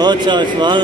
اچھا سبحان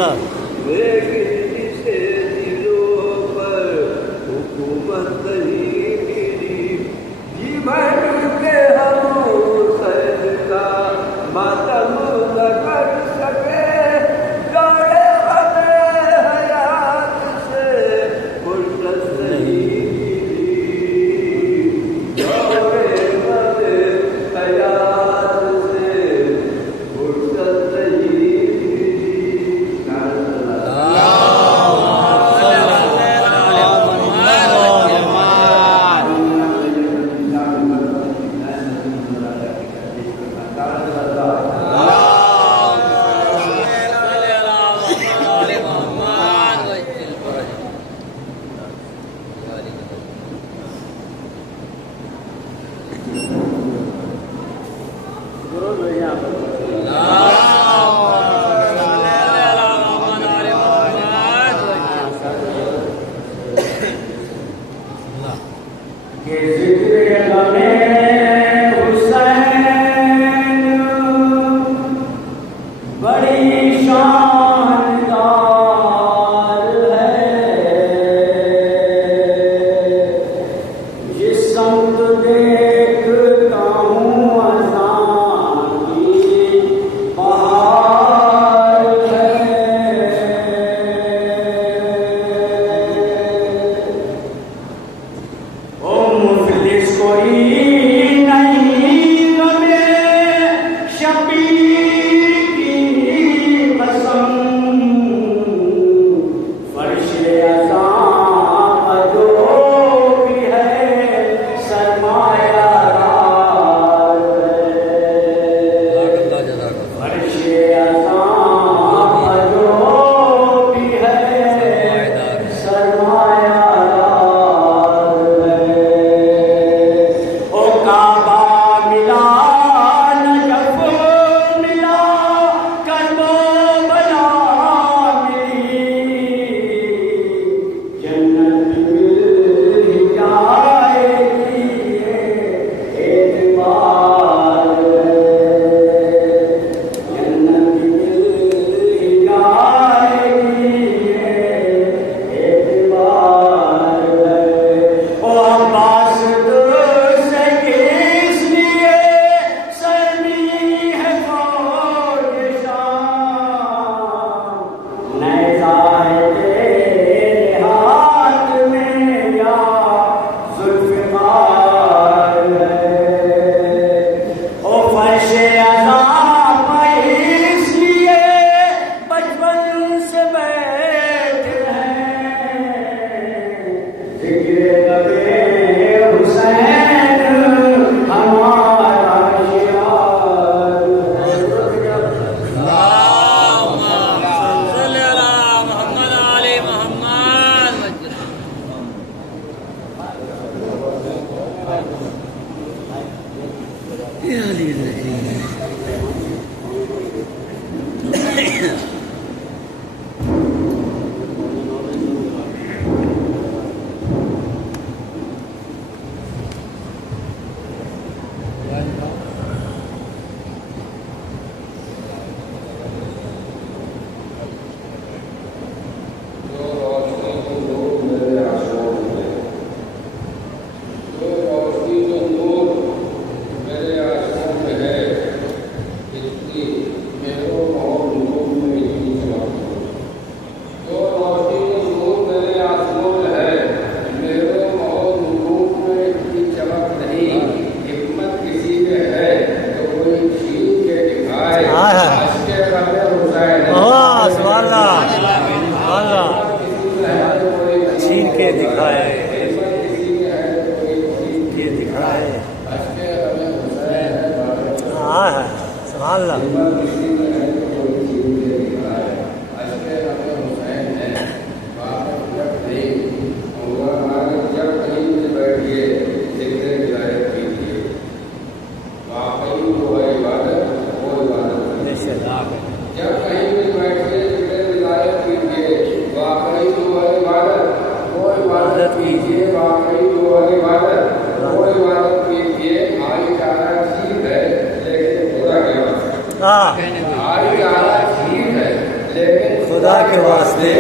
خدا کے واسطے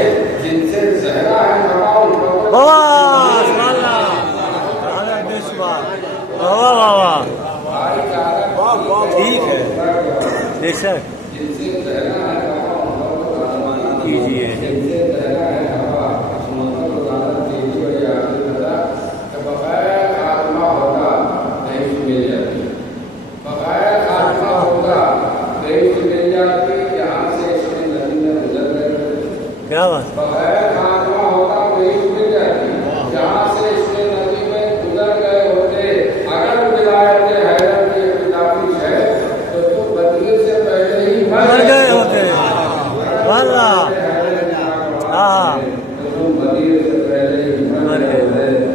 جن سے زہرا ہے نوا ان کو بس والا ٹھیک ہے بے شک جن سے زہرا ہے نوا ان کو کیجیے جن سے زہرا ہے نوا ان کو زیادہ تیزی اور یاد ہوتا کہ بغیر خاتمہ ہوتا نہیں مل جاتی بغیر خاتمہ ہوتا نہیں مل جاتی یہاں سے اس میں ندی میں گزر گئے کیا بات بغیر خاتمہ ہوتا نہیں مل جاتی جہاں سے اس میں ندی میں گزر گئے ہوتے اگر ولایت حیدر کی ابتدائی ہے تو بدلی سے پہلے ہی مر گئے ہوتے والا ہاں بدلی سے پہلے ہی مر گئے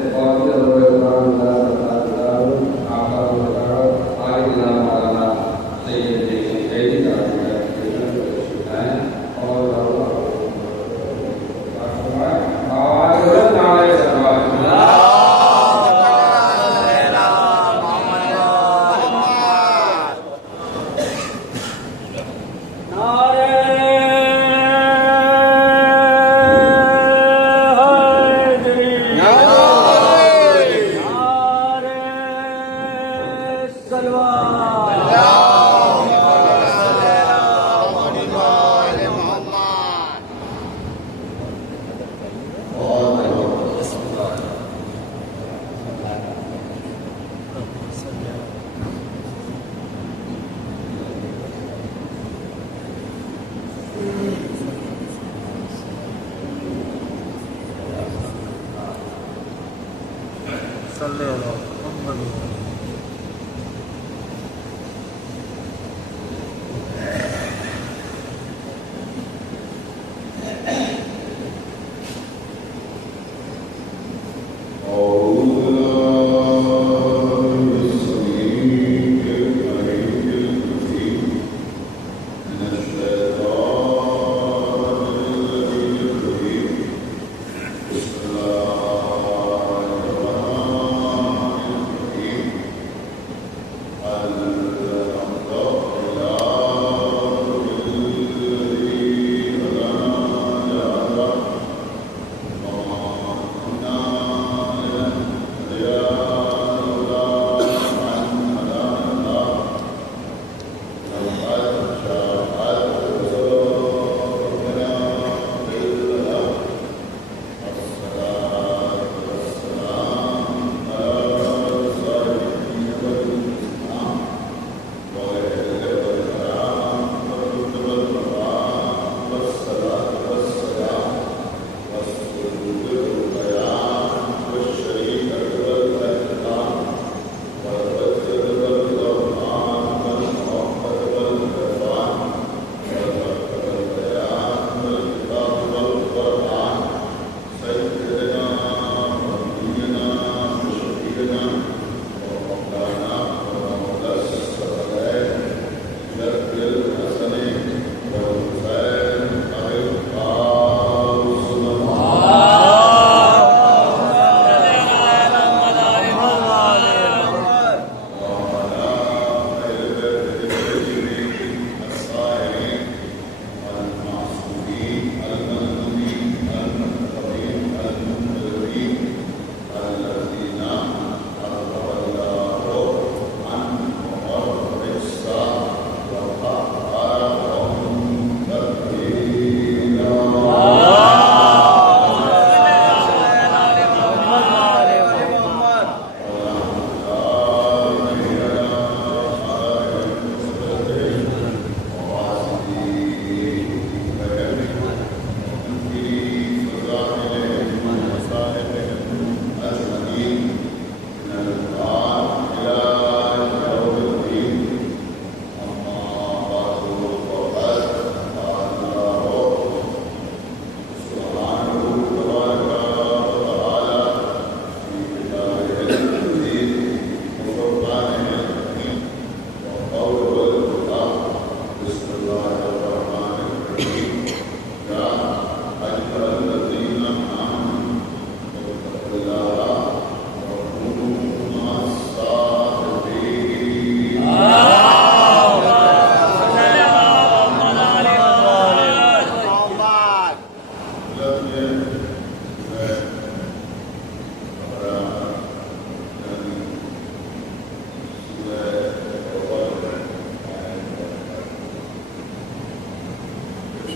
صلی اللہ محمد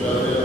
Gracias.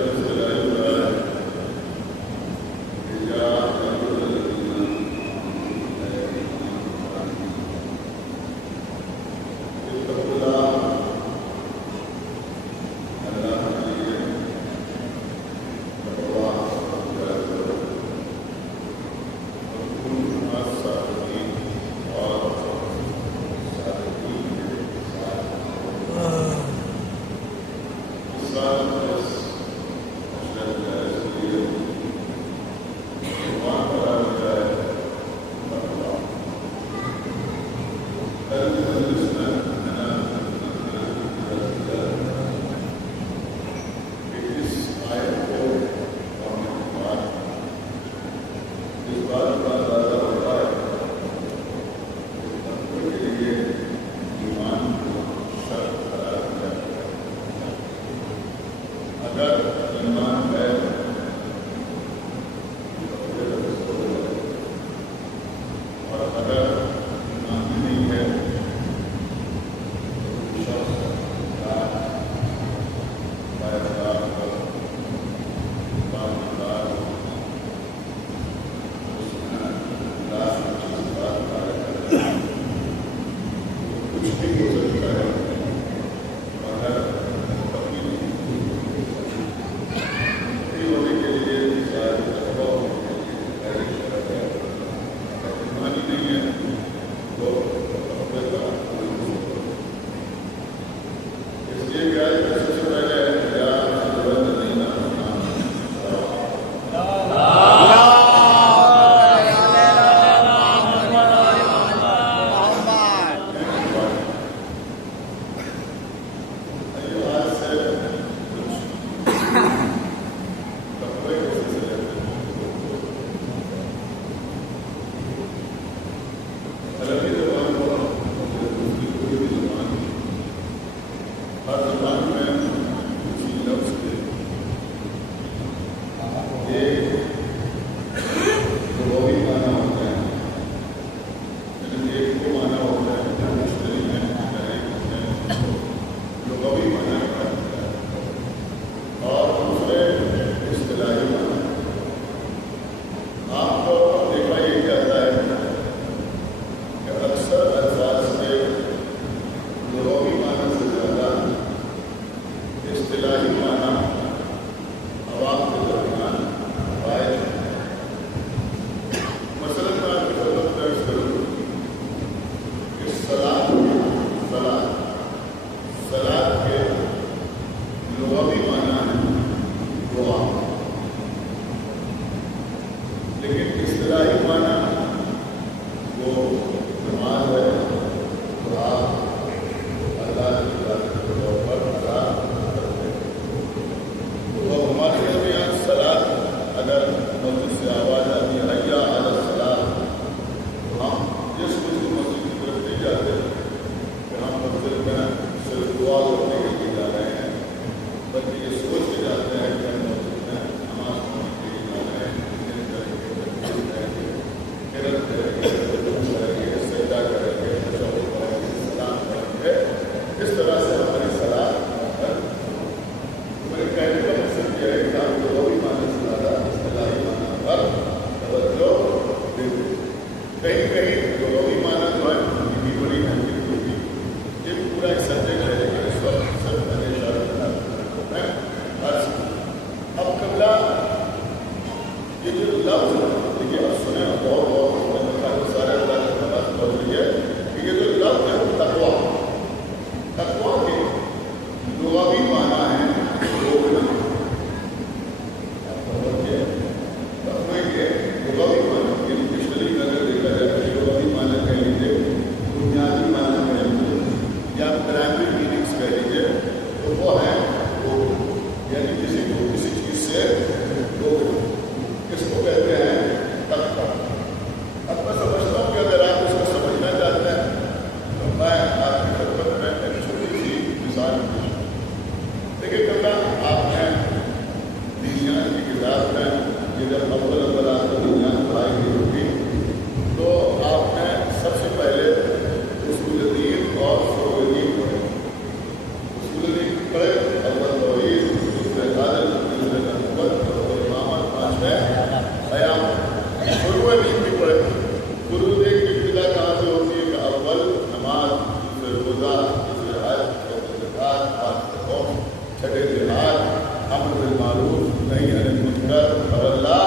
امر بالمعروف نہیں عن المنکر واللہ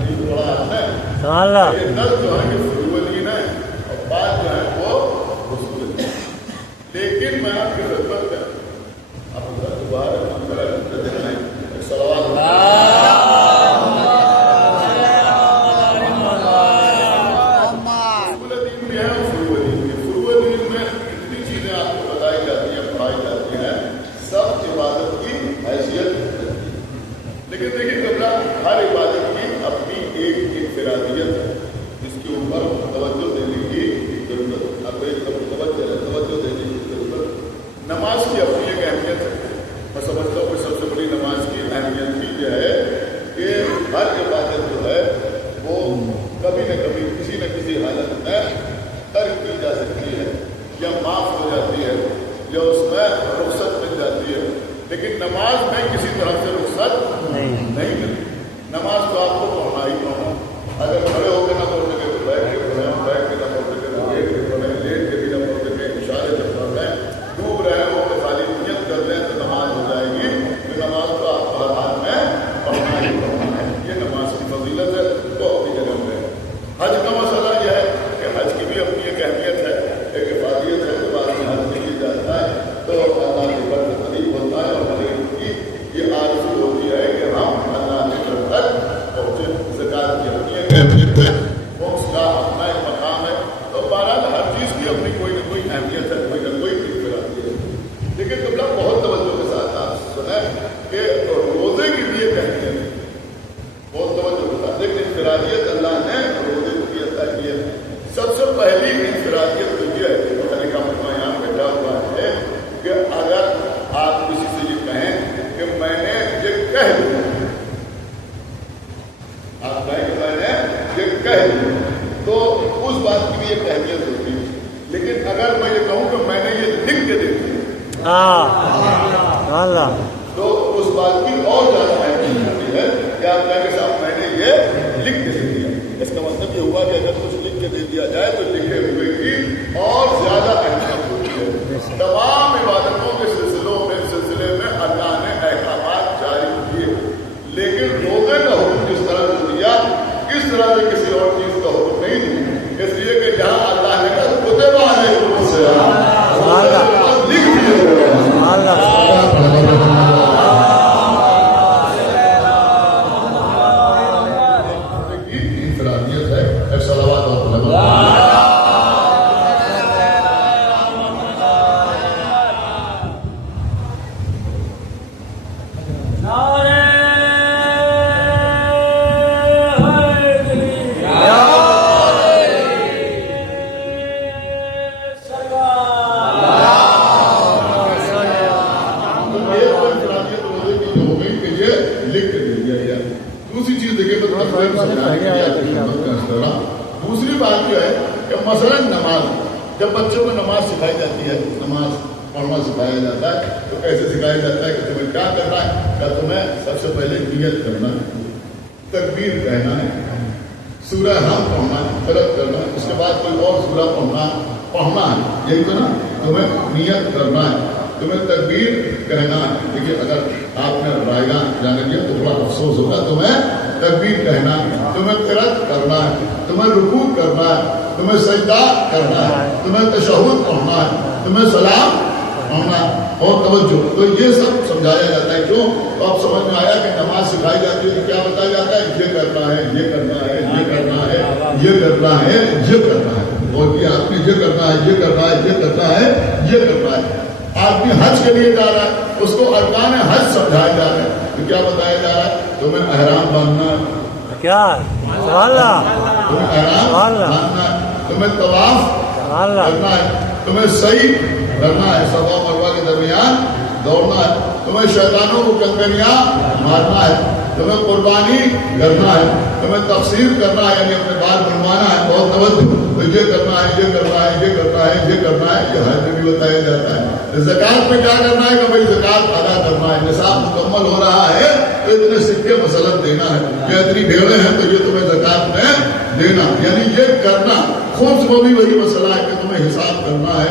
یہ تھوڑا ہے سبحان اللہ یہ نل جو ہے یہ فروولین ہے اور بات جو ہے وہ رسول ہے. لیکن میں آپ کی خدمت میں آپ دوبارہ لیکن دیکھیے قبلہ ہر عبادت کی اپنی ایک انفرادیت ہے جس کے اوپر توجہ دینے کی ضرورت ہے. اب توجہ دینے کی ضرورت. نماز کی اپنی ایک اہمیت ہے. میں سمجھتا ہوں کہ سب سے بڑی نماز کی اہمیت بھی یہ ہے کہ ہر عبادت جو ہے وہ کبھی نہ کبھی کسی نہ کسی حالت میں ترک کی جا سکتی ہے یا معاف ہو جاتی ہے یا اس میں رخصت مل جاتی ہے. لیکن نماز میں کسی طرح سے رخصت نہیں ملتی. نماز تو آپ کو پڑھنا ہی پڑھنا. اگر کھڑے ہو کے نہ پڑھ سکے تو بیٹھ کے پڑھیں, بیٹھ کے نہ پڑھ سکے تو لیٹ کے پڑھیں, لیٹ کے بھی نہ پڑھ سکے اشارے سے پڑھ رہے ہیں, ڈوب رہے ہو تو خالی نیت کر لیں تو نماز ہو جائے گی. تو نماز تو آپ کو ہر حال میں پڑھنا ہی پڑھنا ہے. یہ نماز کی فضیلت ہے تو اپنی جگہ پہ. حج کا مسئلہ یہ ہے کہ حج کی بھی اپنی ایک اہمیت ہے, ایک افادیت ہے. جو بعد میں حج نہیں جاتا ہے تو اللہ کے بڑھ قریب ہوتا ہے اور یہ آرزو ہوتی ہے کہ ہم اللہ کے گھر تک پہنچے. زکات کی اپنی ایک اہمیت ہے, اس کا اپنا ایک مقام ہے. تو بہرحال ہر چیز کی اپنی کوئی نہ کوئی اہمیت ہے, کوئی نہ کوئی انفرادیت ہے. لیکن قبلہ بہت توجہ کے ساتھ آپ سنیں کہ روزے کی بھی ایک اہمیت ہے, بہت توجہ کے ساتھ. لیکن انفرادیت اللہ نے روزے کو بھی عطا کی ہے. سب سے پہلی انفرادیت تو یہ ہے کہ علی کا مجمع یہاں بیٹھا ہوا ہے کہ اگر آپ کسی سے یہ کہیں کہ میں نے یہ کہہ دیا, آپ کہیں کہ میں نے یہ کہہ دیا, تو اس بات کی بھی ایک اہمیت ہوتی ہے. لیکن اگر میں یہ کہوں کہ میں نے یہ لکھ کے دے دیا تو اس بات کی اور زیادہ اہمیت ہوتی ہے کہ آپ کہیں کہ صاحب میں نے یہ لکھ کے دے دیا. اس کا مطلب یہ ہوا کہ اگر کچھ لکھ کے دے دیا جائے تو لکھے ہوئے کی اور زیادہ اہمیت ہوتی ہے. تمام عبادتوں کے سلسلے میں اللہ نے احکامات جاری کیے, لیکن روزے کا حکم کس طرح سے دیا, کس طرح سے کسی اور چیز کا حکم نہیں دیا. اس لیے کہ جہاں اللہ نے کہا کتبہ علیکم الصیام لکھ دیا انفرادیت ہے. صلوات اور دوسری بات جو ہے کہ مثلاً نماز, جب بچوں کو نماز سکھائی جاتی ہے, نماز پڑھنا سکھایا جاتا ہے تو کیسے سکھایا جاتا ہے کہ تمہیں کیا کرنا ہے. کہ تمہیں سب سے پہلے نیت کرنا ہے, تکبیر کہنا ہے, سورہ حم پڑھنا ہے, فلق کرنا ہے, اس کے بعد کوئی اور سورہ پڑھنا ہے. یہی تو نا, تمہیں نیت کرنا ہے, تمہیں تکبیر کہنا ہے. دیکھیے اگر آپ نے رائے گاہ جانے دیا تو تھوڑا افسوس ہوگا. تمہیں تکبیر کہنا ہے, تمہیں قرأت کرنا ہے, تمہیں رکوع کرنا ہے, تمہیں سجدہ کرنا ہے, تمہیں تشہد پڑھنا ہے, تمہیں سلام پڑھنا ہے اور توجہ. تو یہ سب سمجھایا جاتا ہے. کیوں؟ تو آپ سمجھ میں آیا کہ نماز سکھائی جاتی ہے تو کیا بتایا جاتا ہے, یہ کرنا ہے, یہ کرنا ہے, یہ کرنا ہے, یہ کرنا ہے, یہ کرنا ہے, اور یہ آپ نے یہ کرنا ہے, یہ کرنا ہے, یہ کرنا ہے, یہ کرنا ہے. آدمی حج کے لیے جا رہا ہے, اس کو ارکان حج سمجھائے جا رہے ہیں. تو کیا بتایا جا رہا ہے, تمہیں احرام باندھنا ہے, کیا تمہیں احرام باندھنا ہے, تمہیں طواف کرنا ہے, تمہیں سعی کرنا ہے, صفا و مروہ کے درمیان دوڑنا ہے, تمہیں شیطانوں کو کنکریاں مارنا ہے, تمہیں قربانی کرنا ہے, تمہیں تفسیر کرنا ہے یعنی اپنے بال بنوانا ہے. بہت توجہ, تو یہ کرنا ہے, یہ کرنا ہے, یہ کرنا ہے, یہ کرنا ہے. یہ حج میں بھی بتایا جاتا ہے. زکات میں کیا کرنا ہے کہ بھائی زکات ادا کرنا ہے, نصاب مکمل ہو رہا ہے تو اتنے سکے مثلاً دینا ہے, یا اتنی بھیڑیں ہیں تو یہ تمہیں زکات میں دینا, یعنی یہ کرنا. خمس میں بھی وہی مسئلہ ہے کہ تمہیں حساب کرنا ہے,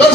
10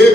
1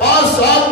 5-7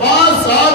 5-7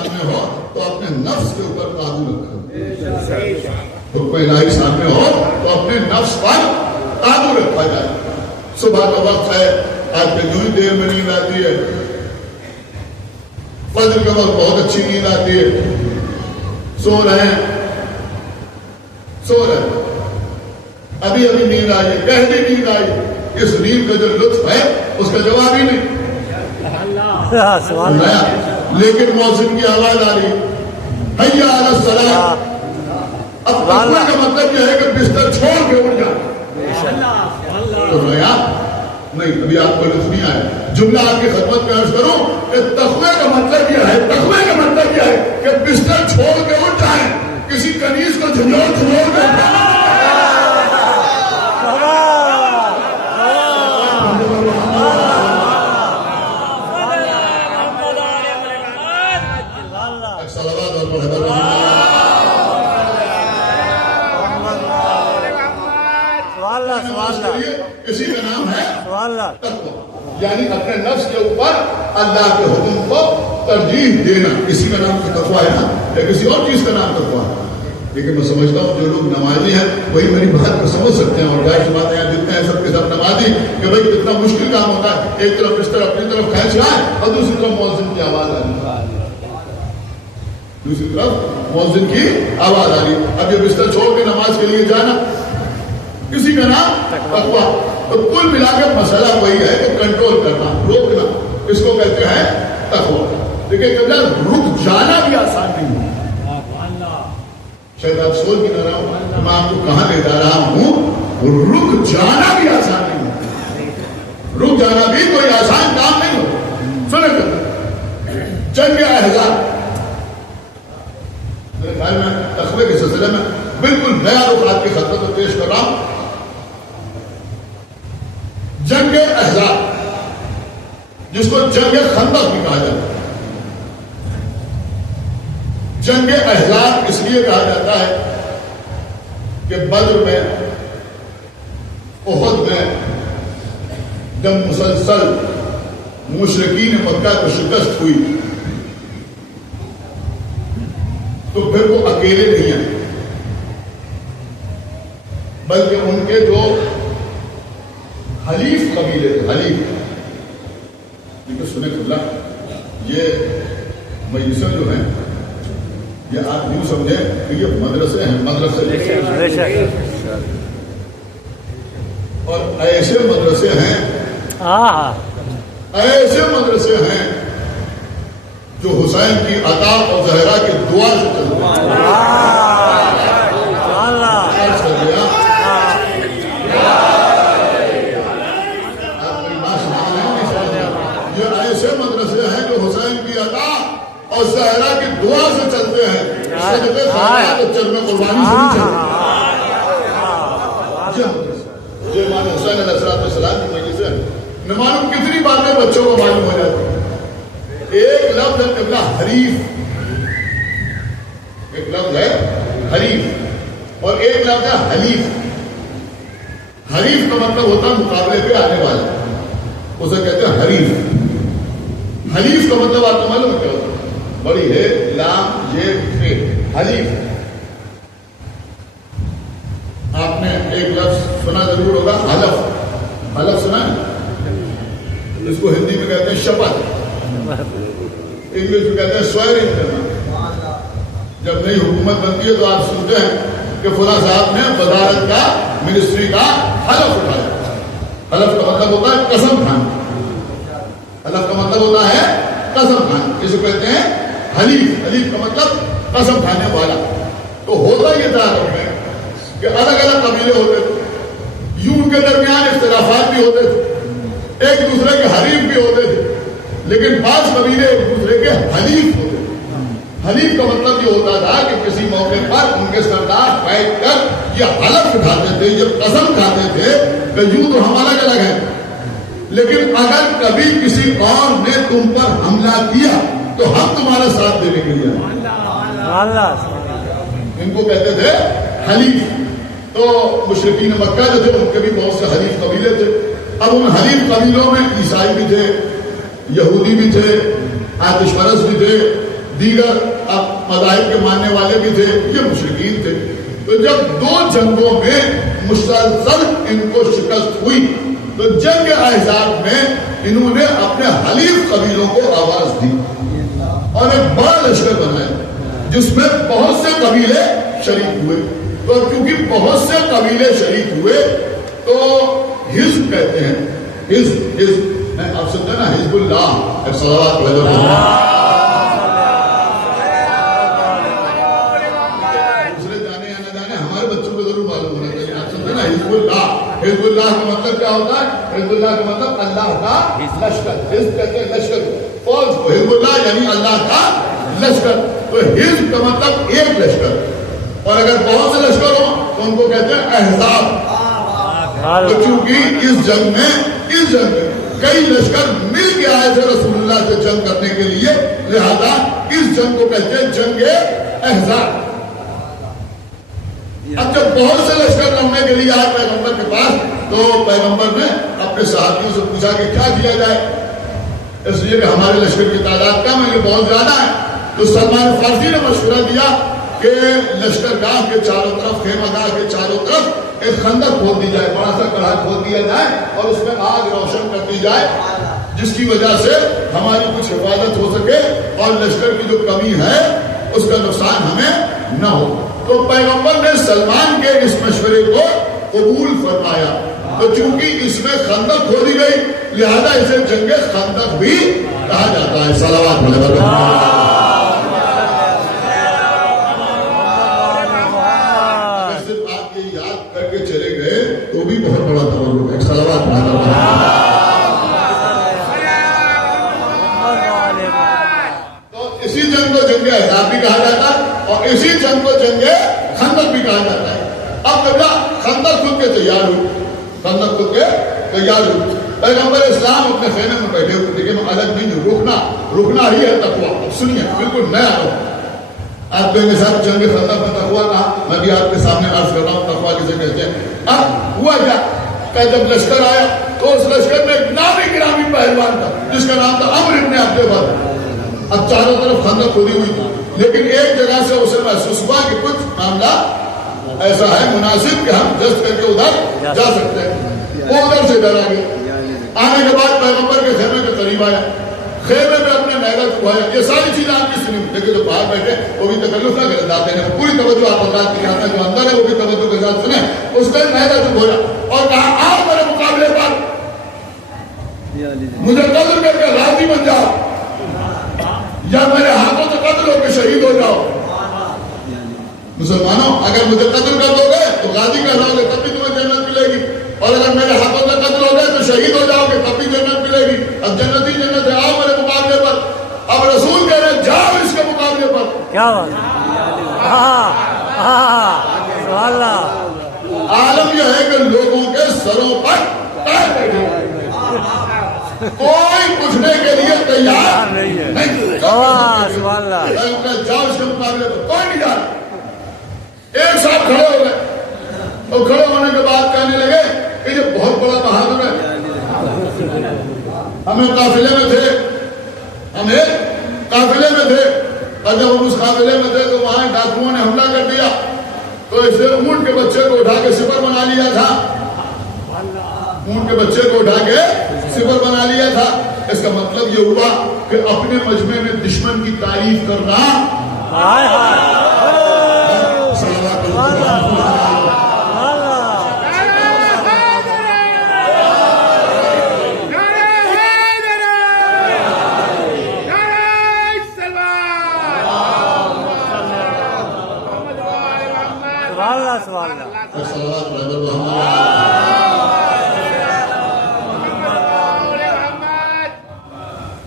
سامنے ہو تو اپنے نفس کے اوپر قابو رکھو. حکم الہی سامنے ہو تو اپنے نفس پر قابو رکھا جائے. صبح کا وقت ہے, آپ کے جو ہی دیر میں نیند آتی ہے, فجر کے وقت بہت اچھی نیند آتی ہے, سو رہے ہیں, ابھی نیند آئی, گہری نیند آئی, اس نیند کا جو لطف ہے اس کا جواب ہی نہیں. لیکن مؤذن کی آواز آ رہی, حی علی الصلاۃ. اب تقوی کا مطلب یہ ہے کہ بستر چھوڑ کے اٹھ جائے. تو نہیں, ابھی آپ کو لطف نہیں آیا. جملہ آپ کی خدمت میں عرض کروں کہ تقوی کا مطلب یہ ہے, کہ بستر چھوڑ کے اٹھ جائیں, کسی کنیز کو جھنجھوڑ کے اسی کا نام ہے تقوی. یعنی اپنے نفس کے اوپر اللہ کے حکم کو ترجیح دینا, اسی کا نام تقوی ہے نا, یا کسی اور چیز کا نام تقوی ہے. لیکن میں سمجھتا ہوں جو لوگ نمازی ہیں وہی میری بات کو سمجھ سکتے ہیں. اور ظاہر سی بات ہے جتنے ہیں سب کے سب نمازی, کہ بھائی کتنا مشکل کام ہوتا ہے. ایک طرف بستر اپنی طرف کھینچ رہا ہے اور دوسری طرف مؤذن کی آواز آ رہی, اب یہ بستر چھوڑ کے نماز کے لیے جانا, کسی کا نام تقوی. تو کل ملا کے مسئلہ وہی ہے کہ کنٹرول کرنا, روکنا, اس کو کہتے ہیں تقوی. دیکھیں قبلہ, رک جانا بھی آسان نہیں ہے. شاید آپ سوچ بھی نہ رہا ہوں کہ میں آپ کو کہاں لے جا رہا ہوں. رک جانا بھی آسان نہیں ہے. رک جانا بھی کوئی آسان کام نہیں ہو. سنیں جنگ احزاب, میرے خیال میں تقوی کے سلسلے میں بالکل نیا رخ آپ کی خدمت میں پیش کر رہا ہوں. جنگ احزاب, جس کو جنگ خندق بھی کہا جاتا ہے. جنگ احزاب اس لیے کہا جاتا ہے کہ بدر میں, احد میں جب مسلسل مشرکین مکہ کو شکست ہوئی تو پھر وہ اکیلے نہیں ہیں, بلکہ ان کے جو حلیف قبیلے تھے, حلیف, لیکن سنیں کھلا, یہ مجلسیں جو ہیں یہ آپ یوں سمجھیں کہ یہ مدرسے ہیں, اور ایسے مدرسے ہیں جو حسین کی عطا اور زہرا کی دعا سے چلتے ہیں. یہ ایسے مدرسے ہیں جو حسین کی عطا اور زہرا کی دعا سے چلتے ہیں. امام حسین علیہ السلام کی مجلس ہے, نہ معلوم کتنی باتیں بچوں کو معلوم ہو جاتی ہیں. ایک لفظ ہے قبلہ حریف, ایک لفظ ہے حریف اور ایک لفظ ہے حلیف. حریف کا مطلب ہوتا ہے مقابلے پہ آنے والا, اسے کہتے ہیں حریف. حلیف کا مطلب آپ کو معلوم کیا ہوتا ہے؟ بڑی ہے لام یہ حلیف. آپ نے ایک لفظ سنا ضرور ہوگا, حلف. حلف سنا ہے, اس کو ہندی میں کہتے ہیں شپت, انگلش میں کہتے ہیں سوئرنگ کرنا. جب نئی حکومت بنتی ہے تو آپ سنتے ہیں کہ فلاں صاحب نے وزارت کا, منسٹری کا حلف اٹھایا. حلف کا مطلب ہوتا ہے قسم کھانا. حلف کا مطلب ہوتا ہے قسم کھانا, اسے کہتے ہیں حلیف. حلیف کا مطلب قسم کھانے والا. تو ہوتا یہ تھا کہ الگ الگ قبیلے ہوتے تھے, یوں ان کے درمیان اختلافات بھی ہوتے تھے, ایک دوسرے کے حریف بھی ہوتے تھے, لیکن بعض قبیلے ایک دوسرے کے حلیف ہوتے تھے. حلیف کا مطلب یہ ہوتا تھا کہ کسی موقع پر ان کے سردار بیٹھ کر یہ حلف اٹھاتے تھے, یہ قسم کھاتے تھے کہ یوں تو ہم الگ الگ ہیں, لیکن اگر کبھی کسی اور نے تم پر حملہ کیا تو ہم تمہارا ساتھ دینے کے لیے. ان کو کہتے تھے حلیف. تو مشرکین مکہ جو تھے ان کے بھی بہت سے حلیف قبیلے تھے. اب ان حلیف قبیلوں میں عیسائی بھی تھے, یہودی بھی تھے, آتش پرست بھی تھے, دیگر اب مذاہب کے ماننے والے بھی تھے، یہ مشرکین تھے. تو جب 2 جنگوں میں مسلسل ان کو شکست ہوئی تو جنگ احزاب میں انہوں نے اپنے حلیف قبیلوں کو آواز دی اور ایک بڑا لشکر بنایا جس میں بہت سے قبیلے شریک ہوئے. تو کیونکہ بہت سے قبیلے شریک ہوئے تو حزب کہتے ہیں، حزب آپ سنتے ہیں نا، حزب اللہ، صلوات اللہ. دوسرے جانے یا نہ جانے ہمارے بچوں کو ضرور معلوم ہونا چاہیے. آپ سنتے ہیں نا حزب اللہ. حزب اللہ کا مطلب کیا ہوتا ہے؟ حزب اللہ کا مطلب اللہ کا لشکر. حزب کہتے ہیں لشکر، فوج کو. حزب اللہ یعنی اللہ کا لشکر. تو حزب کا مطلب ایک لشکر، اور اگر بہت سے لشکر ہوں تو ان کو کہتے ہیں احزاب. تو چونکہ اس جنگ میں کئی لشکر مل کے آئے تھے رسول اللہ سے جنگ کرنے کے لیے، لہذا اس جنگ کو کہتے ہیں جنگ احزاب. اب جب بہت سے لشکر لڑنے کے لیے آئے پیغمبر کے پاس تو پیغمبر نے اپنے صحابیوں سے پوچھا کہ کیا کیا جائے، اس لیے کہ ہمارے لشکر کی تعداد کم ہے، یہ بہت زیادہ ہے. تو سلمان فارسی نے مشورہ دیا کہ لشکر گاہ کے چاروں طرف، خیمہ گاہ کے چاروں طرف ایک خندق کھود دی جائے، بڑا سا گڑھا کھود دیا جائے اور اس میں آگ روشن کر دی جائے جس کی وجہ سے ہماری کچھ حفاظت ہو سکے اور لشکر کی جو کمی ہے اس کا نقصان ہمیں نہ ہو. تو پیغمبر نے سلمان کے اس مشورے کو قبول فرمایا. تو چونکہ اس میں خندق کھودی گئی لہذا اسے جنگ خندق بھی کہا جاتا ہے. صلوات علیہ. تو بھی بہت بڑا تبرک ہے. صلوات تو اسی جنگ کو جنگ احزاب بھی کہا جاتا ہے اور اسی جنگ کو جنگ خندق بھی کہا جاتا ہے. اب قبلہ خندق خود کے تیار ہوئی، خندق خود کے تیار ہوئی. پیغمبر اسلام اپنے خیمے میں بیٹھے ہوئے، لیکن الگ نہیں، رکنا ہی ہے تقویٰ. اب سنیے بالکل نیا ہو. آپ کے ساتھ جنگ خندق میں تقویٰ کہا، میں بھی آپ کے سامنے عرض کر رہا ہوں تقویٰ کسے کہتے ہیں. اب ہوا کیا کہ جب لشکر آیا تو اس لشکر میں ایک نامی گرامی پہلوان تھا جس کا نام تھا عمرو ابن عبد الوہاب. اب چاروں طرف خندق کھودی ہوئی تھی لیکن ایک جگہ سے اسے محسوس ہوا کہ کچھ معاملہ ایسا ہے مناسب کہ ہم جست کر کے ادھر جا سکتے ہیں. وہ ادھر سے ڈر آ گیا. آنے کے بعد پیغمبر کے خیمے کے قریب آیا، خیمے میں اپنے نیزہ چھپایا. یہ ساری چیزیں آپ کی سنی، لیکن جو باہر بیٹھے وہ بھی تکلف نہ کرے، داتے ہیں پوری توجہ آپ حضرات کی کرتے ہیں، جو اندر ہے وہ بھی توجہ کے ساتھ سنیں. اس نے نیزہ چھپایا اور کہا آؤ میرے مقابلے پر، مجھے قتل کر کے راضی بن جاؤ یا میرے ہاتھوں سے قتل ہو کے شہید ہو جاؤ. مسلمانوں اگر مجھے قتل کر دو گے تو غازی کہلاؤ گے تب بھی تمہیں جنت ملے گی، اور اگر میرے ہاتھوں سے قتل ہو گئے تو شہید ہو جاؤ گے تب بھی جنت ملے گی. اب جنت ہی جنت ہے، آؤ میرے مقابلے پر. اب رسول کہہ رہے ہیں جاؤ اس کے مقابلے پر. کیا بات. عالم یہ ہے کہ لوگوں کے سروں پر ٹائر بیٹھے کوئی پوچھنے کے لیے تیار نہیں. جاؤ اس کے مقابلے پر، کوئی نہیں جا رہا. ایک ساتھ کھڑے ہو گئے اور کھڑے ہونے کے بعد کہنے لگے کہ یہ بہت بڑا بہادر ہے. ہمیں قافلے میں تھے اور جب ہم اس قافلے میں تھے تو وہاں ڈاکوؤں نے حملہ کر دیا تو اسے اونٹ کے بچے کو اٹھا کے سپر بنا لیا تھا. اونٹ کے بچے کو اٹھا کے سپر بنا لیا تھا. اس کا مطلب یہ ہوا کہ اپنے مجمع میں دشمن کی تعریف کرنا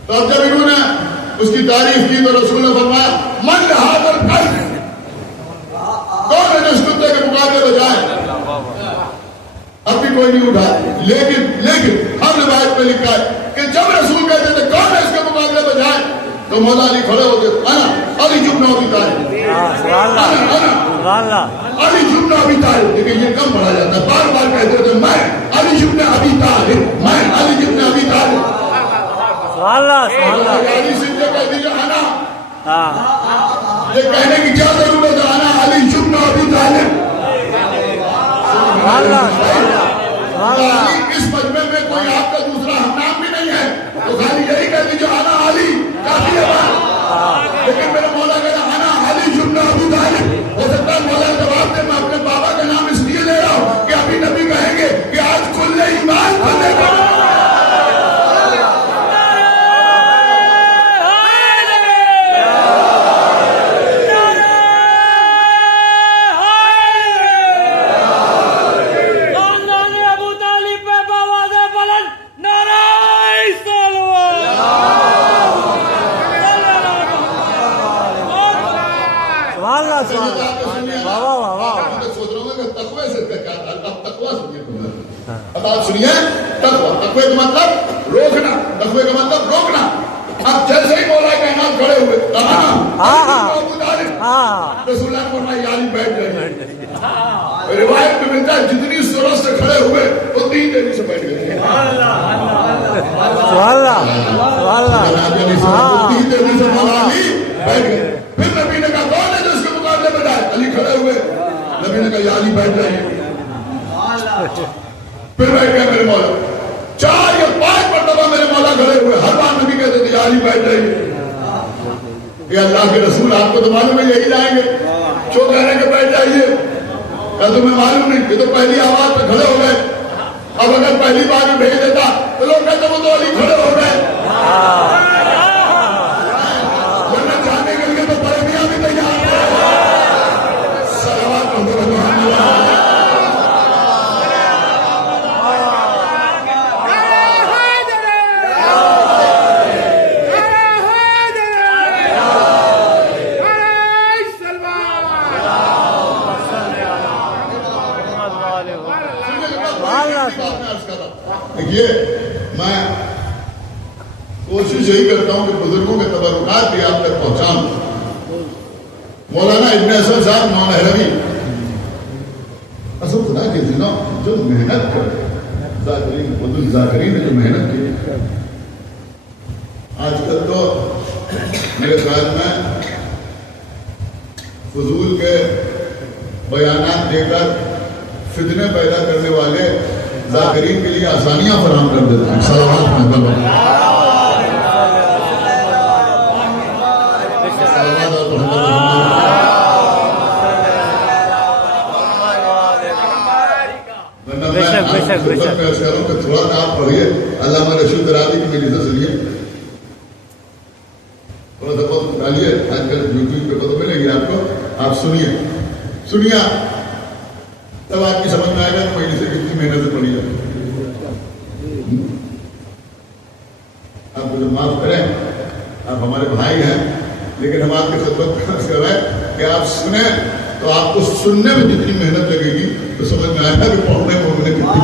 تو اب جب انہوں نے اس کی تعریف کی تو رسول نے فرمایا من حاضر کون ہے جو اس کتے کے مقابلے میں جائے. اب بھی کوئی نہیں اٹھا. لیکن ہم روایت میں لکھا ہے کہ جب رسول کہتے تھے کون ہے اس کے مقابلے میں جائے تو مولا علی کھڑے ہو گئے. علی جبن ابی طالب، علی جبن ابی طالب. لیکن یہ کم پڑھا جاتا ہے، بار بار کہتے تھے میں علی جبن ابی طالب، میں علی جبن ابی طالب. علی سے کہہ دیجیے ہاں یہ کہنے کی کیا ضرورت ہے انا علی ابن ابی طالب اللہ علی اس مجمع میں کوئی آپ کا دوسرا ہم نام بھی نہیں ہے تو خالی یہی کہہ دیجیے انا علی کافی ہے بات لیکن میرا مولا کہنا انا علی ابن ابی طالب ہو سکتا ہے مولا جواب دے میں اپنے بابا کا نام اس لیے لے رہا ہوں کہ ابھی نبی کہیں گے کہ آج کل ایمان بندے کو سنیے تقوی کا مطلب روکنا تقوی کا مطلب روکنا اب جیسے ہی مولا کائنات کھڑے ہوئے رسول اللہ نے فرمایا یاری بیٹھ جائیے روایت میں ملتا ہے جتنی سرعت سے کھڑے ہوئے وہ 3 دن سے بیٹھ گئے 3 دن سے مولا علی بیٹھ گئے پھر نبی نے کہا کون ہے جو اس کے مقابلے میں جائے علی کھڑے ہوئے نبی نے کہا یا علی بیٹھ جائیے پھر بیٹھ گئے میرے مولا 4 یا 5 مرتبہ میرے مولا کھڑے ہوئے ہر بار نبی کہتے تھے یا علی بیٹھ جائیے کہ اللہ کے رسول آپ کو تو معلوم ہے یہی جائیں گے کیوں کہہ رہے ہیں کہ بیٹھ جائیے کہ تمہیں معلوم نہیں کہ تو پہلی آواز پہ کھڑے ہو گئے اب اگر پہلی بار میں بھیج دیتا تو لوگ کہتے وہ تو علی کھڑے ہو گئے ورنہ جانے کے لیے تو پرمیاں بھی تیار ہیں صلوات دیکھیے میں کوشش یہی کرتا ہوں کہ بزرگوں کے تبرکات بھی آپ تک پہنچاؤں مولانا ابن حسن صاحب نونہروی اصل خدا کے دنوں جو محنت کرے ذاکرین نے جو محنت کی آج کل تو میرے خیال میں فضول کے بیانات دے کر فتنے پیدا کرنے والے ذاکرین کے لیے آسانیاں فراہم کر دیتے ہیں صلوات تھوڑا سا آپ پڑھیے علامہ رشید راضی کی میری سے سنیے تھوڑا سا بہت ڈالیے آج کل یوٹیوب پہ پتہ ملے گی آپ کو آپ سنیے تب آپ کی سمجھ میں آئے گا کہ میں سے کتنی محنت سے پڑھی جاتی آپ کو جو معاف کریں آپ ہمارے بھائی ہیں لیکن ہم آپ کی خدمت کر رہے ہیں کہ آپ سنیں تو آپ کو سننے میں جتنی محنت لگے گی تو سمجھ میں آئے گا کہ پڑھنے کو ہم نے کتنی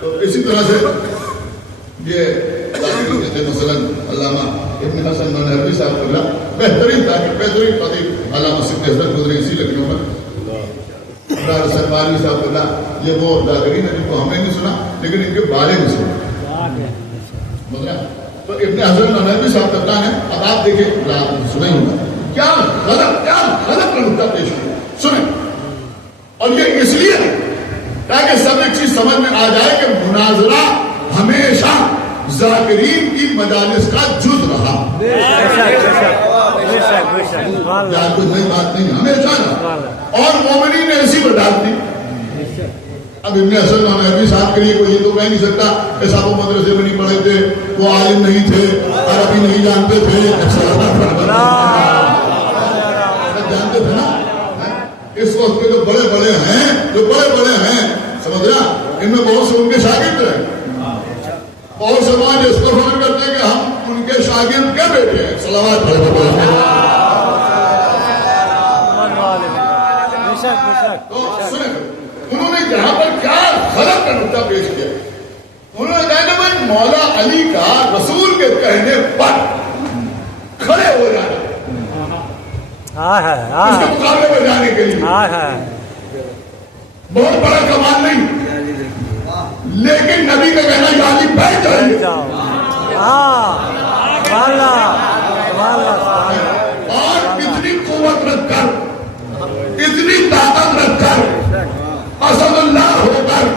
تو اسی طرح سے یہ مثلاً علامہ ابن حسن نونہروی صاحب کو بہترین خطیب علامہ صدیق حسن گزرے اسی لکھنؤ میں حسن بارمی صاحب کو یہ وہ ذاکرین ہے جن کو ہم نے نہیں سنا لیکن ان کے بارے میں سنا تو ابن حسن نونہروی صاحب کرتا ہے اب آپ دیکھیں سنیں ہوگا کیا غلط نقطہ پیش کیا سنیں اور یہ اس لیے تاکہ سب ایک چیز سمجھ میں آ جائے کہ مناظرہ ہمیشہ ذاکرین کی مجالس کا جز رہا کوئی نئی بات نہیں ہمیشہ اور مومنین نے ایسی برداشت دی اب ابن حسن نونہروی صاحب کے لیے کوئی یہ تو کہہ نہیں سکتا کہ صاحب وہ مدرسے میں نہیں پڑھے تھے وہ عالم نہیں تھے عربی نہیں جانتے تھے جانتے تھے نا اس وقت کے جو بڑے بڑے ہیں سمجھ رہا ان میں بہت سے ان کے شاگرد ہیں اور سماج اس کو فکر کرتے ہیں کہ ہم ان کے شاگرد کے بیٹے ہیں صلوات انہوں نے یہاں پر کیا غلط کا نقطہ پیش کیا انہوں نے کہا کہ بھائی مولا علی کا رسول کے کہنے پر کھڑے ہو جانا اس کے مقابلے میں جانے کے لیے بہت بڑا کمال نہیں لیکن نبی کا کہنا یعنی بیٹھ جائیے جاؤ ہاں سبحان اللہ سبحان اللہ سبحان اللہ اور اتنی قوت رکھ کر اتنی طاقت رکھ کر اسد اللہ ہو کر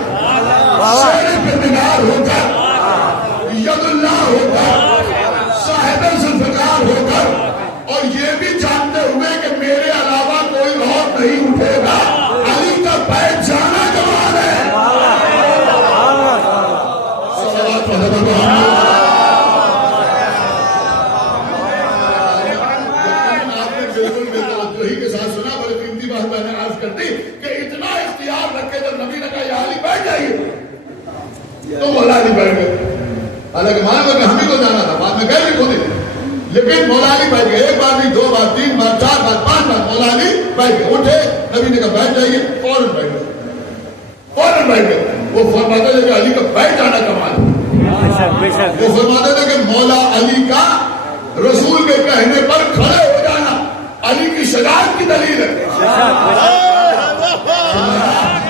شیر پہ مینار ہو کر ید اللہ ہو کر صاحب ذوالفقار ہو کر اور یہ بھی جانتے ہوئے کہ میرے علاوہ کوئی اور نہیں اٹھے گا علی کا بیٹھ جانا کمال ہے صلوات محمد محمد کے ساتھ سنا بڑی قیمتی بات میں نے عرض کر دی کہ اتنا اختیار رکھے جب نبی نے کہا یا علی بیٹھ جائیے تو مولا علی بیٹھ گئے حالانکہ مان لو کہ ہم ہی کو جانا تھا بعد میں گئے بھی کھولے لیکن مولا علی بیٹھ گئے ایک بار نہیں دو بار تین بار چار بار پانچ بار مولا علی بیٹھ گئے اٹھے نبی نے کہا بیٹھ جائیے فوراً بیٹھ گئے فوراً بیٹھ گئے وہ فرماتے تھے کہ علی کا بیٹھ جانا کمال وہ فرماتے تھے کہ مولا علی کا رسول کے کہنے پر کھڑے ہو جانا علی کی شجاعت کی دلیل ہے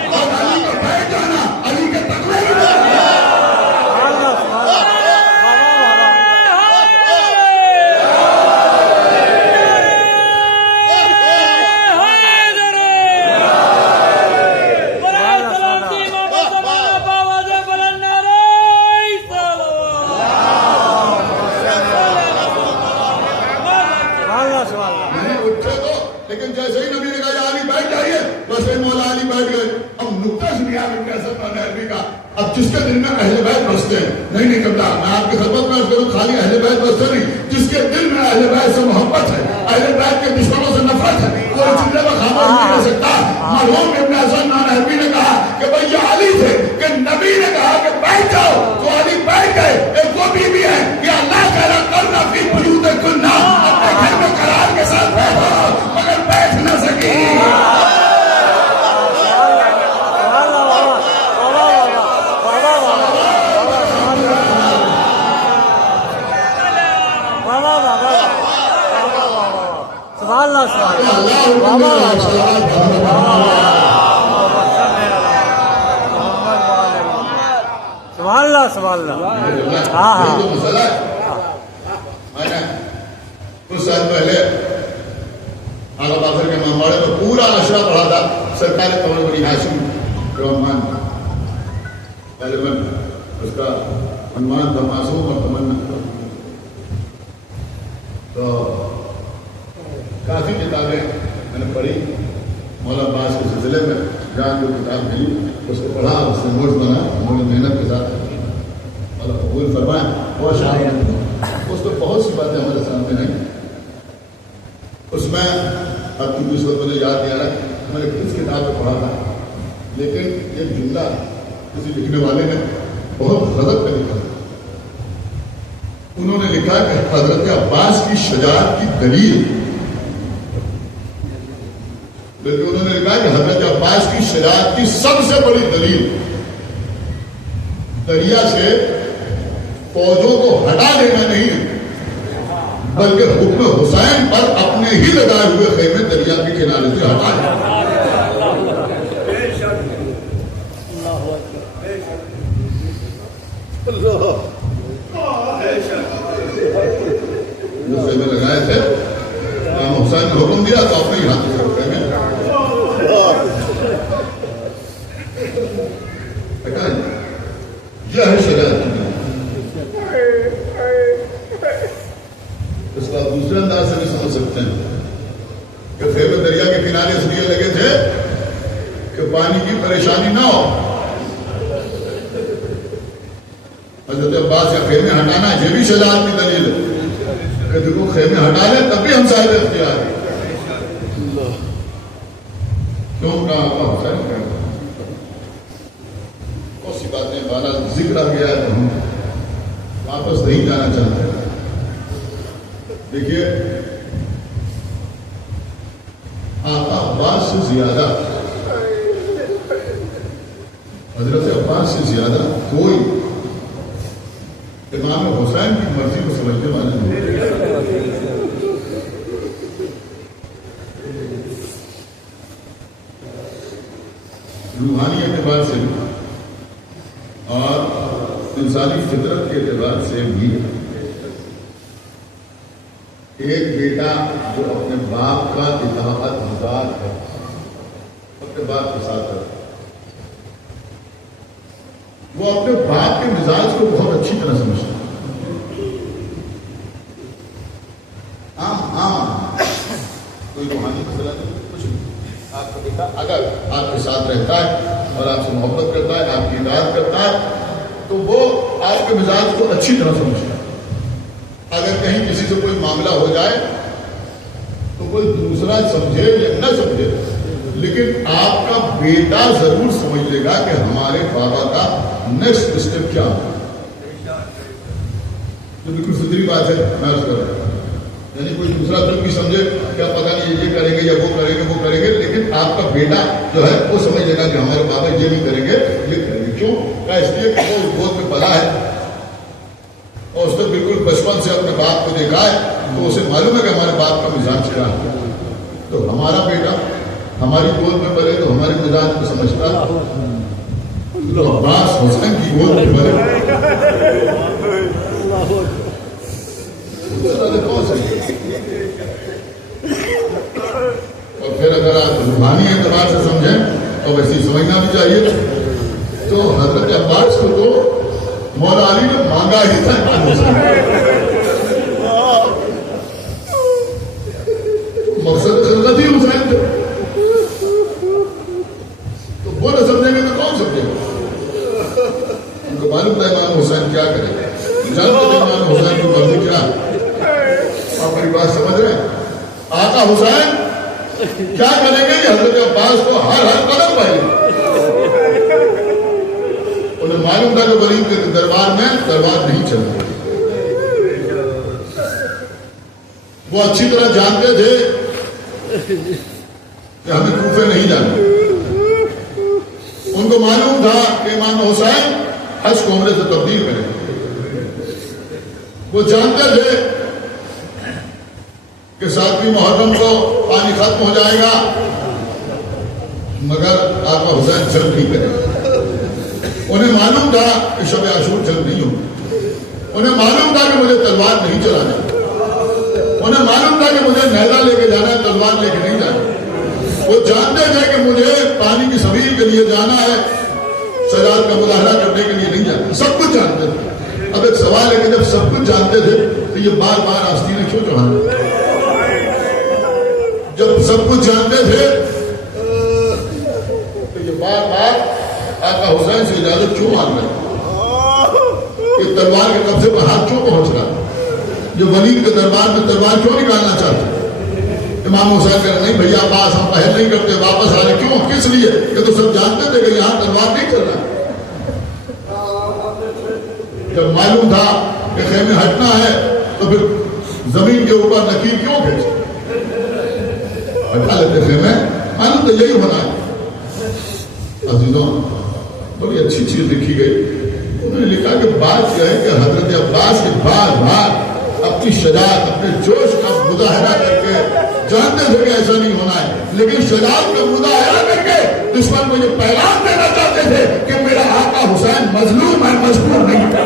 اور علی کا بیٹھ جانا علی کے تقوی کی دلیل ہے لیکن جیسے ہی نبی نے کہا یا علی بیٹھ جائیے ویسے ہی مولا علی بیٹھ گئے اب نقطہ سنیا ابن اسد نہروی کا اب جس کے دل میں اہل بیت بستے ہیں نہیں قبلہ میں آپ کی خدمت میں کروں خالی اہل بیت بستے نہیں جس کے دل میں اہل بیت سے محبت ہے اہل بیت کے دشمنوں سے نفرت ہے وہ جملے میں خاموش نہیں رہ سکتا مرحوم ابن اسد نہروی نے کہا کہ بھائی یہ علی تھے کہ نبی نے کہا کہ بیٹھ جاؤ تو علی بیٹھ گئے ایک وہ بیوی ہے کہ اللہ کہنا کرنا فی بیوتکن اپنے گھر میں قرار کے ساتھ بیٹھو مگر بیٹھ نہ سکی سبحان اللہ سبحان اللہ سبحان اللہ ہاں ہاں مسئلہ ہے میں نے کچھ سال پہلے آغا باخر کے مامباڑے میں پورا عشرہ پڑھا تھا سرکار قمر بنی ہاشم رحمان غالباً اس کا عنوان تھا معصوم اور تمنا تو کافی کتابیں میں نے پڑھی مولا عباس کے سلسلے میں جہاں جو کتاب ملی اس کو پڑھا اس نے نوٹس بنا انہوں نے محنت کے ساتھ مولا قبول فرمایا بہت شاید اس میں بہت سی باتیں ہمارے سامنے نہیں اس میں اب کیونکہ اس وقت مجھے یاد نہیں آ رہا میں نے کس کتاب میں پڑھا تھا لیکن ایک جملہ کسی لکھنے والے نے بہت غضب پہ لکھا تھا انہوں نے لکھا کہ حضرت عباس کی شجاعت کی دلیل بلکہ انہوں نے لکھا کہ حضرت عباس کی شجاعت کی سب سے بڑی دلیل دریا سے فوجوں کو ہٹا دینا نہیں ہے بلکہ حکم حسین پر اپنے ہی لگائے ہوئے خیمے دریا کے کنارے سے ہٹائے جو خیمے لگائے تھے امام حسین نے حکم دیا تو اپنے ہی ہاتھ سے خیمے یہ ہے شریعت کی اس کا دوسرے انداز سے بھی سمجھ سکتے ہیں کہ خیمے دریا کے کنارے اس لیے لگے تھے کہ پانی کی پریشانی نہ ہو حضرت عباس کا خیمے ہٹانا یہ بھی شجاعت کی دلیل ہے کہ دیکھو خیمے ہٹا لیں تب بھی ہم صاحب اختیار ہیں کیوں کہا اللہ حسین بہت سی باتیں بالا ذکر آ گیا ہے تو ہم واپس نہیں جانا چاہتے دیکھیے آقا عباس سے زیادہ حضرت عباس سے زیادہ کوئی امام حسین کی مرضی کو سمجھنے والے نہیں روحانی اعتبار سے اور انسانی فطرت کے اعتبار سے بھی ایک بیٹا جو اپنے باپ کا اطاعت گزار ہے، اپنے باپ کے ساتھ ہے، وہ اپنے باپ کے مزاج کو بہت اچھی طرح سمجھتا ہے۔ کوئی روحانی مسئلہ نہیں، کچھ نہیں، آپ کا بیٹا اگر آپ کے ساتھ رہتا ہے اور آپ سے محبت کرتا ہے، آپ کی اطاعت کرتا ہے، تو وہ آپ کے مزاج کو اچھی طرح سمجھتا ہے۔ اگر کہیں کسی سے کوئی معاملہ ہو جائے تو کوئی دوسرا سمجھے یا نہ سمجھے، لیکن آپ کا بیٹا ضرور سمجھ لے گا کہ ہمارے بابا کا نیکسٹ اسٹیپ کیا ہے۔ تو بالکل فطری بات ہے، میں عرض کر رہا ہوں، یعنی کوئی دوسرا تم بھی سمجھے کیا پتہ نہیں یہ کریں گے یا وہ کریں گے وہ کریں گے، لیکن آپ کا بیٹا جو ہے وہ سمجھ لے گا کہ ہمارے بابا یہ نہیں کریں گے، یہ کریں گے۔ کیوں؟ اس لیے کہ وہ گود میں پلا ہے اور اس نے بالکل بچپن سے اپنے باپ کو دیکھا ہے، تو اسے معلوم ہے کہ ہمارے باپ کا مزاج کیا ہے۔ تو ہمارا بیٹا ہماری گود میں پلے تو ہمارے مزاج کو سمجھتا ہے، تو عباس حسین کی گود میں پلے اور پھر اگر آپ روحانی اعتبار سے سمجھیں تو ویسے سمجھنا بھی چاہیے۔ تو حضرت عباس کو تو مولا علی نے مانگا ہی تھا، مقصد خلقت ہی حسین تھے، تو وہ نہ سمجھیں گے تو کون سمجھے گا؟ ان کو معلوم تھا امام حسین کیا کرے گا، جانتے تھے امام حسین کی مرضی کیا ہے۔ آپ میری بات سمجھ رہے ہیں؟ آقا حسین کیا کریں گے کہ حضرت عباس کو ہر قدم پائے گا۔ انہیں معلوم تھا کہ ولید کے دربار میں دربار نہیں چل رہا۔ وہ اچھی طرح جانتے تھے کہ ہمیں کوفے نہیں جانا۔ ان کو معلوم تھا کہ امام حسین حج کو عمرے سے تبدیل کریں گے۔ وہ جانتے تھے کہ 7ویں محرم کو پانی ختم ہو جائے گا، مگر آقا حسین جنگ نہیں کرے گا۔ انہیں معلوم تھا کہ شب عاشور جنگ نہیں ہوگی۔ انہیں معلوم تھا کہ مجھے تلوار نہیں چلانا، انہیں معلوم تھا کہ مجھے نیزہ لے کے جانا ہے، تلوار لے کے نہیں جانا۔ وہ جانتے تھے کہ مجھے پانی کی سبیل کے لیے جانا ہے، سجاد کا مظاہرہ کرنے کے لیے نہیں جانا، سب کچھ جانتے تھے۔ اب ایک سوال ہے کہ جب سب کچھ جانتے تھے تو یہ بار بار آستینیں کیوں چڑھانا؟ جب سب کچھ جانتے تھے تو یہ بار بار آقا حسین سے اجازت کیوں مانگ رہے؟ یہ تلوار کے قبضے پر ہاتھ کیوں پہنچ رہا؟ جو ولید کے دربار میں تلوار کیوں نکالنا چاہتے؟ امام حسین کہہ رہے نہیں بھیا عباس ہم پہل نہیں کرتے، واپس آ رہے۔ کیوں؟ کس لیے؟ کہ تو سب جانتے تھے کہ یہاں تلوار نہیں چل رہا۔ جب معلوم تھا کہ خیمے ہٹنا ہے تو پھر زمین کے اوپر نکیر کیوں بھیجے؟ ہٹا لیتے خیمے، معلوم تو یہی ہونا ہے۔ عزیزوں بڑی اچھی چیز لکھی گئی، انہوں نے لکھا کہ بات یہ ہے کہ حضرت عباس کے بار بار اپنی شجاعت، اپنے جوش کا مظاہرہ کر کے جانتے تھے کہ ایسا نہیں ہونا ہے، لیکن شجاعت کا مظاہرہ کر کے دشمن کو یہ پیغام دینا چاہتے تھے کہ میرا آقا حسین مظلوم ہے، مجبور نہیں ہے۔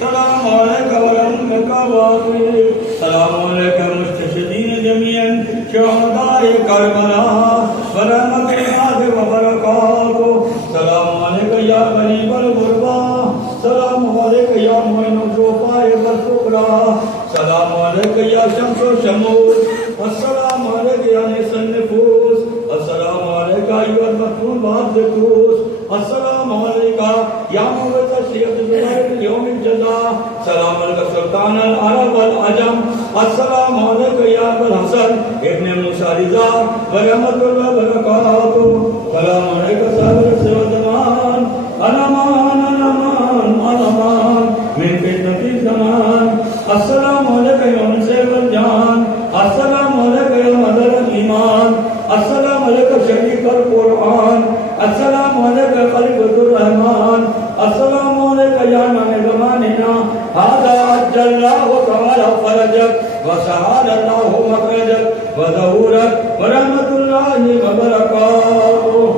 سلام عليك ورحمك وبركاته سلام عليك مستشهدين جميعا شهداء كربلاء ورحمة الله وبركاته سلام عليك يا غريب الغرباء سلام عليك يا معين الضعفاء والفقراء سلام عليك يا شمس الشموس السلام عليك يا نس النفوس السلام عليك أيها المفتون بعد الكروس السلام عليك يا مورث الشيخ زبير يوم الجزاء سلام عليك سلطان العرب والعجم السلام عليك يا ابا الحسن ابن موسى رضا ورحمة الله وبركاته سلام عليك صابر سوى الزمان الامان الامان الامان من فتنة الزمان السلام عليك يا منصف الجان السلام عليك يا مدر الإيمان السلام عليك شريك القرآن السلام عليك خليفة الرحمن السلام عليك يا من زماننا هذا عجل الله تعالى فرجك وسهل الله مخرجك وظهورك ورحمة الله وبركاته